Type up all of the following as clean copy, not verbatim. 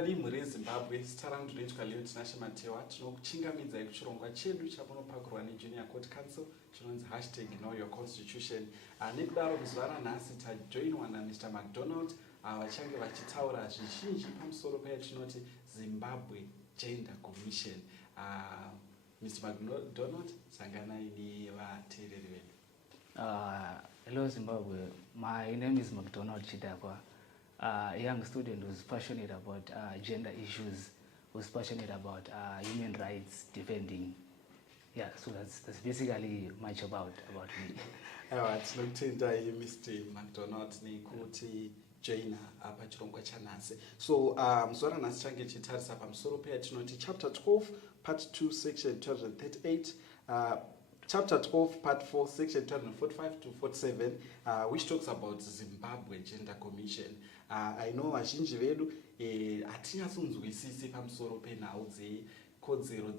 Vadi muri Zimbabwe, starangu tunoitwa leo tinashe Matewa, tinokuchingamidzai kuchirongwa chedu chamunopakurwa neJunior Court Council, chinonzi #KnowYourConstitution. Nekudaro muzuva ranhasi tajoinwa naMr. McDonald, vachange vachitaura zvizhinji pamusoro payatinoti Zimbabwe Gender Commission. Mr. McDonald, sanganai nevateereri vedu. Hello Zimbabwe, my name is McDonald Chidakwa, a young student who's passionate about gender issues, who's passionate about human rights defending. Yeah, so that's basically much about me. Tinotenda Mr. McDonald nekuti joina apa chirongwa chanhasi. So zuva ranhasi change chitarisa pamusoro peyatinoti chapter 12 part 2 section 238 chapter 12 part 4 section 245 to 47 which talks about Zimbabwe Gender Commission. I know vazhinji vedu hatinyatsonzwisisi pamusoro penhau dzekodzero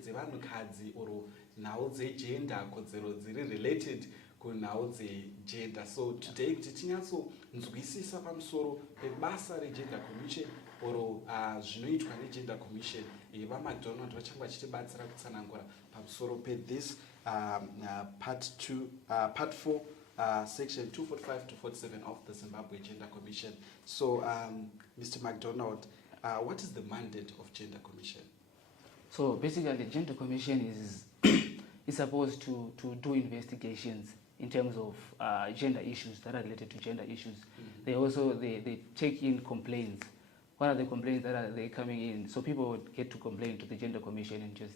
dzevanhukadzi oro nhau dzegender, kodzero dziri related kunhau dzegender. So today kuti tinyatsonzwisisa pamusoro pebasa regender commission oro zvinoitwa negender commission, vaMcDonald vachange vachitibatsira kutsanangura pamusoro this part 4 section 245 to 47 of the Zimbabwe Gender Commission. So Mr. McDonald, what is the mandate of Gender Commission? So basically the Gender Commission is supposed to do investigations in terms of gender issues that are related to gender issues. They take in complaints. What are the complaints that are coming in? So people would get to complain to the Gender Commission and just,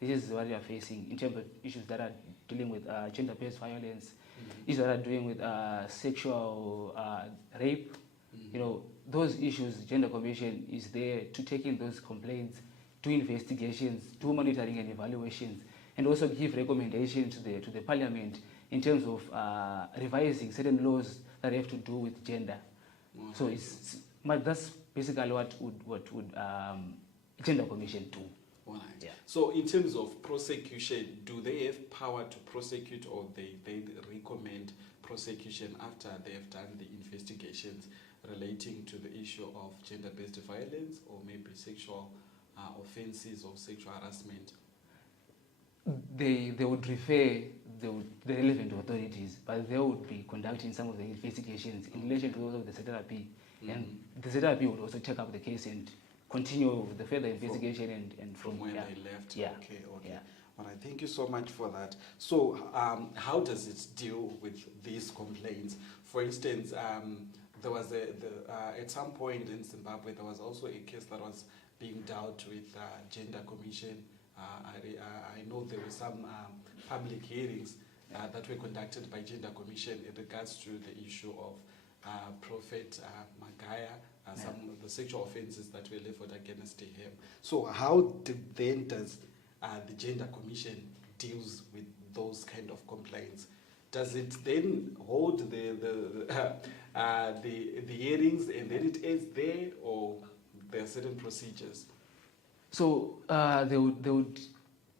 this is what you are facing in terms of issues that are dealing with gender-based violence, issues that are dealing with sexual rape. Those issues, Gender Commission is there to take in those complaints, do investigations, do monitoring and evaluations, and also give recommendations to the Parliament in terms of revising certain laws that have to do with gender. So that's basically what would Gender Commission do. Right. Yeah. So in terms of prosecution, do they have power to prosecute, or they recommend prosecution after they have done the investigations relating to the issue of gender-based violence or maybe sexual offenses or sexual harassment? They would refer the relevant authorities, but they would be conducting some of the investigations in relation to those of the ZRP, and the ZRP would also take up the case and continue with the further investigation and from where they left. Yeah. Okay. Yeah. All right, thank you so much for that. So how does it deal with these complaints? For instance, there was at some point in Zimbabwe, there was also a case that was being dealt with Gender Commission. I know there were some public hearings that were conducted by Gender Commission in regards to the issue of Prophet Magaya, some of the sexual offenses that were leveled against him. So how does the Gender Commission deals with those kind of complaints? Does it then hold the hearings and then it ends there, or there are certain procedures? So they would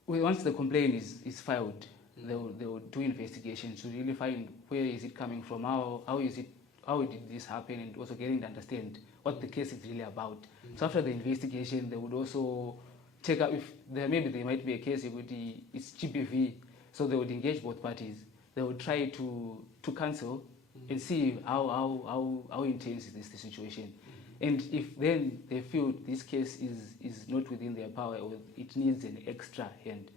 once the complaint is filed, they would do investigations to really find where is it coming from, how did this happen, and also getting to understand what the case is really about. So after the investigation, they would also check out if there might be a case it's GBV, so they would engage both parties. They would try to cancel and see how intense is the situation. And if then they feel this case is not within their power, or it needs an extra hand,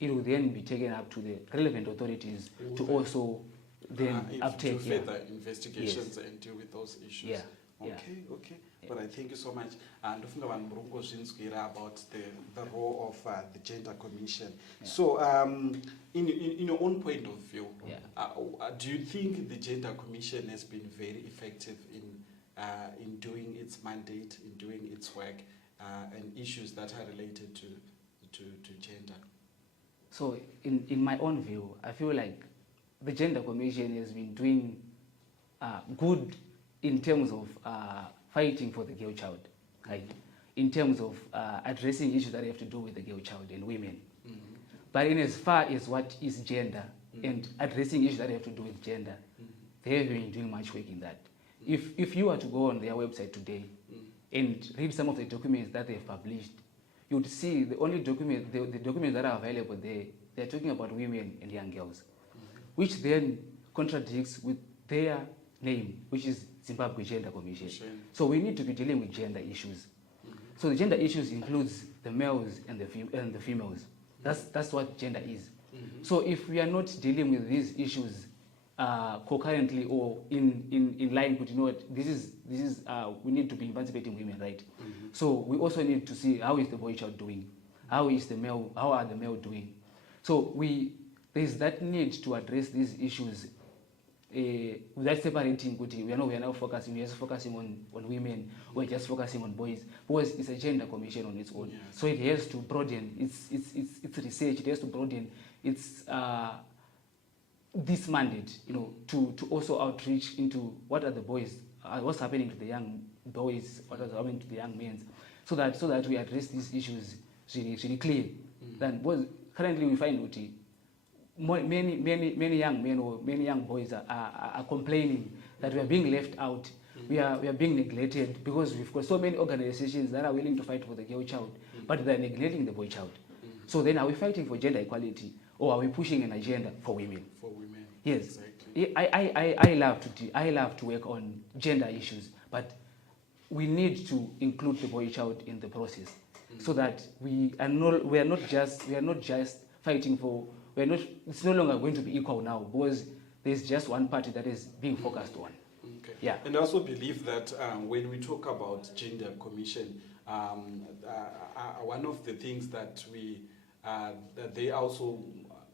it will then be taken up to the relevant authorities to also then uptake further investigations and deal with those issues. Yeah. Okay. Yeah. But I thank you so much. And about the role of the Gender Commission. Yeah. So, in your own point of view, do you think the Gender Commission has been very effective in doing its mandate, in doing its work, and issues that are related to gender? So, in my own view, I feel like the Gender Commission has been doing good in terms of fighting for the girl child, right? In terms of addressing issues that have to do with the girl child and women. But in as far as what is gender and addressing issues that have to do with gender, they have been doing much work in that. If you were to go on their website today and read some of the documents that they've published, you would see the only document, the documents that are available there, they're talking about women and young girls, which then contradicts with their name, which is Zimbabwe Gender Commission. So we need to be dealing with gender issues. So the gender issues includes the males and the females. That's what gender is. So if we are not dealing with these issues concurrently or in line with, you know what, this is we need to be emancipating women, right? So we also need to see how is the boy child doing, how are the male doing. So there's that need to address these issues without separating. We are not focusing. We're just focusing on women. We're just focusing on boys because it's a gender commission on its own. Yes. So it has to broaden its research. It has to broaden its this mandate, you know, to also outreach into what are the boys, what's happening to the young boys, what is happening to the young men, so that we address these issues really clear. Then because currently we find that many young men or many young boys are complaining that we are being left out, we are being neglected, because we've got so many organizations that are willing to fight for the girl child, but they're neglecting the boy child. So then are we fighting for gender equality, or are we pushing an agenda for women? For women. Yes. Exactly. I love to work on gender issues, but we need to include the boy child in the process, so that we are not just fighting for. It's no longer going to be equal now, because there's just one party that is being focused on. Okay. Yeah. And I also believe that when we talk about gender commission, one of the things that that they also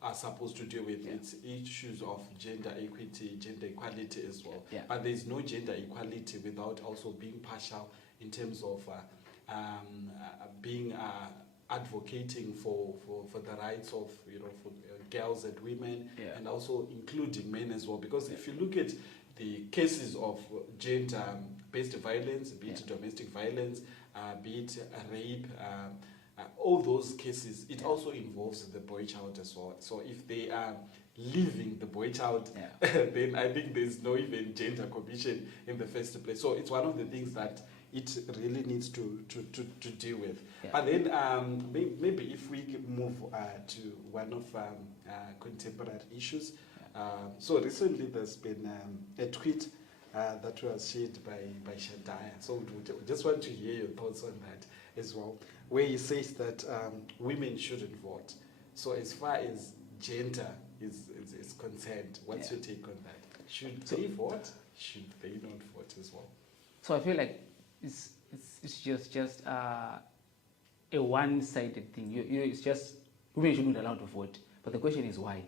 are supposed to deal with, it's issues of gender equity, gender equality as well. Yeah. But there's no gender equality without also being partial in terms of being advocating for the rights of, you know, for girls and women, and also including men as well. Because if you look at the cases of gender-based violence, be it domestic violence, be it rape, all those cases, it also involves the boy child as well. So if they are leaving the boy child, then I think there's no even gender commission in the first place. So it's one of the things that it really needs to deal with. Yeah. But then maybe if we move to one of contemporary issues. So recently there's been a tweet that was shared by Shadaya. So we just want to hear your thoughts on that as well, where he says that women shouldn't vote. So as far as gender is concerned, what's your take on that? Should they vote? Should they not vote as well? So I feel like it's just a one-sided thing. You know, it's just women shouldn't be allowed to vote. But the question is why?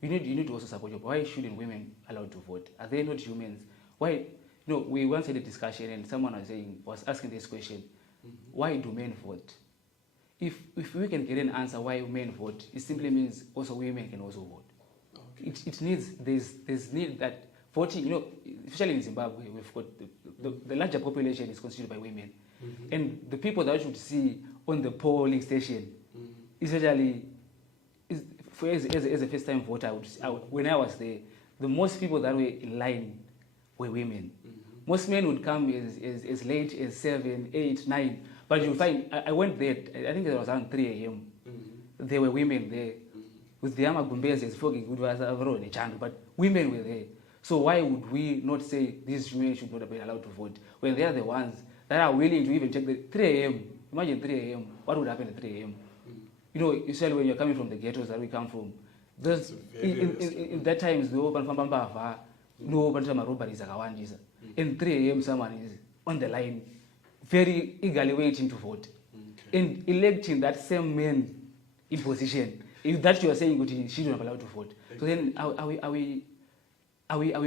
You need to also support your. Why shouldn't women allowed to vote? Are they not humans? Why? You know, we once had a discussion and someone was asking this question: why do men vote? If we can get an answer why men vote, it simply means also women can also vote. Okay. It needs there's need that voting. You know, especially in Zimbabwe, we've got the larger population is constituted by women, and the people that you should see on the polling station, especially as a first-time voter, when I was there, the most people that were in line were women. Most men would come as late as 7, 8, 9. But you'll find, I went there, I think it was around 3 a.m. There were women there. With the Amagumbezes, but women were there. So why would we not say these women should not have been allowed to vote when they are the ones that are willing to even check the 3 a.m. Imagine 3 a.m. What would happen at 3 a.m.? You know, especially when you're coming from the ghettos that we come from. Those, in that times, in 3 a.m. someone is on the line, very eagerly waiting to vote. And electing that same man in position. If that you are saying that she should not be allowed to vote. So then are we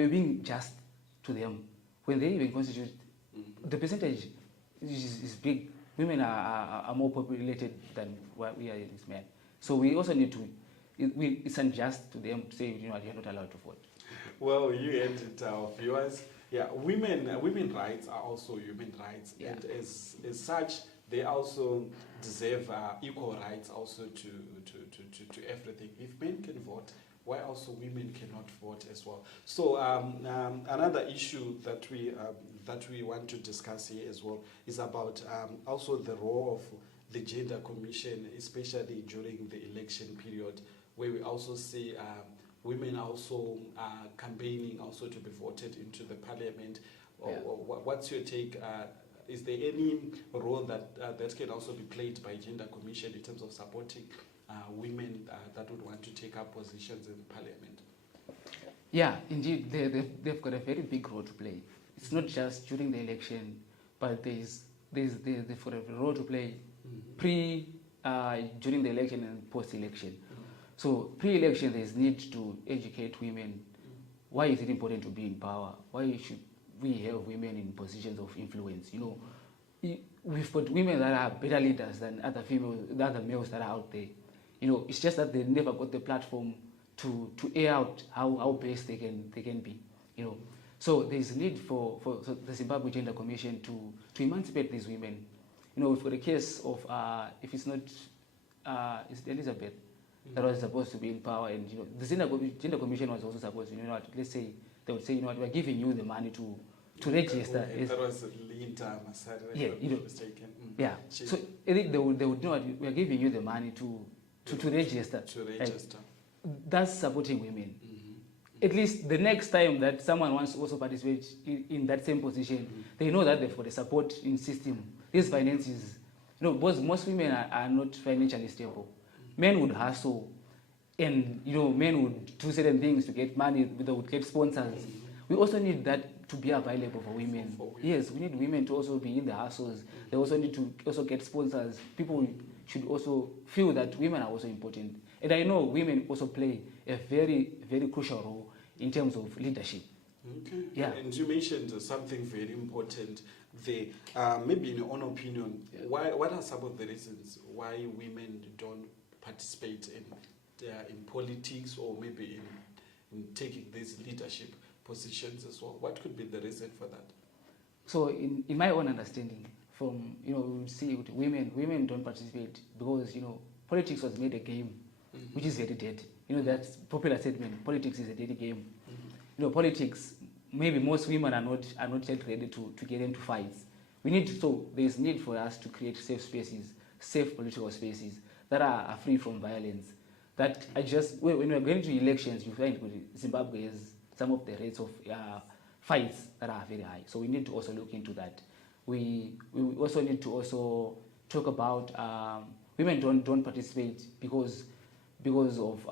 being just to them? When they even constitute, the percentage is big. Women are more populated than what we are as men. So we also need to, it's unjust to them to say, you know, you're not allowed to vote. Well, you heard it, our viewers. Yeah, women rights are also human rights. Yeah. And as such, they also deserve equal rights also to everything. If men can vote, why also women cannot vote as well. So another issue that we want to discuss here as well is about also the role of the Gender Commission, especially during the election period, where we also see women also campaigning also to be voted into the parliament. What's your take? Is there any role that can also be played by Gender Commission in terms of supporting women that would want to take up positions in parliament? Yeah, indeed, they've got a very big role to play. It's not just during the election, but they've got a role to play during the election and post-election. So pre-election, there's need to educate women. Why is it important to be in power? Why should we have women in positions of influence? You know, we've got women that are better leaders than other males that are out there. You know, it's just that they never got the platform to air out how best they can be. You know, so there's need for the Zimbabwe Gender Commission to emancipate these women. You know, we've got a case of if it's not it's Elizabeth that was supposed to be in power, and you know, the Gender Commission was also supposed to, you know what, let's say they would say, you know what, we're giving you the money to register. That was Linda Masari, yeah, you know, mistaken. Yeah. So I think they would know what, we're giving you the money to register. To register. That's supporting women. At least the next time that someone wants to also participate in that same position, they know that they've got a support in system. These finances, you know, because most women are not financially stable. Men would hustle, and you know, men would do certain things to get money, they would get sponsors. We also need that to be available for women. Yes, we need women to also be in the hustles. They also need to also get sponsors. People should also feel that women are also important. And I know women also play a very, very crucial role in terms of leadership. Okay. Yeah. And you mentioned something very important there. Maybe in your own opinion, what are some of the reasons why women don't participate in politics, or maybe in taking these leadership positions as well? What could be the reason for that? So in my own understanding, from, you know, we would see women don't participate because, you know, politics was made a game, which is very dead. You know, that's popular statement, politics is a dirty game. You know, politics, maybe most women are not yet ready to get into fights. So there's need for us to create safe spaces, safe political spaces that are free from violence. That are just, when we're going to elections, you find Zimbabwe has some of the rates of fights that are very high. So we need to also look into that. We also need to also talk about women don't participate because of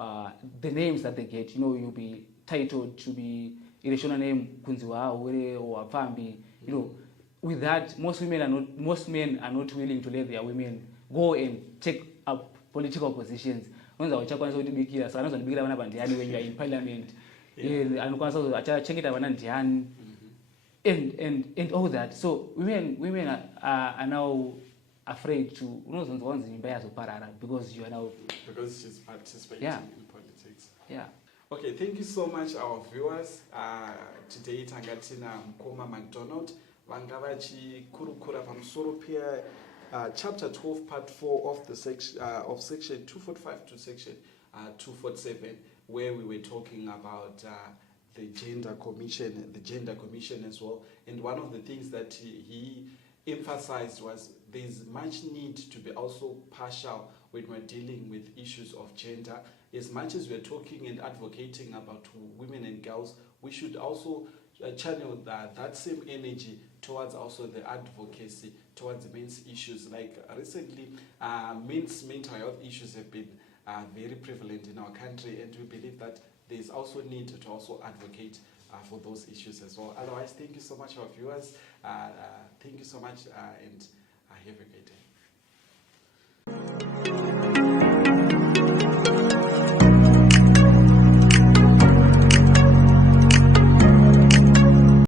the names that they get. You know, you'll be titled to be irrational name Kunziwa or Afambi. You know, with that, most men are not willing to let their women go and take up political positions. When you are in parliament, and all that. So women are now afraid to because you are now, because she's participating in politics. Yeah. Okay, thank you so much, our viewers. Today tangatina Mkoma McDonald vangavachi kurukura pamusoro chapter 12 part 4 of the section of section 245 to section 247, where we were talking about the Gender Commission as well. And one of the things that he emphasized was there's much need to be also partial when we're dealing with issues of gender. As much as we're talking and advocating about women and girls, we should also channel that same energy towards also the advocacy towards men's issues. Like recently, men's mental health issues have been very prevalent in our country, and we believe that there's also need to also advocate for those issues as well. Otherwise, thank you so much, our viewers. Thank you so much, and have a great day.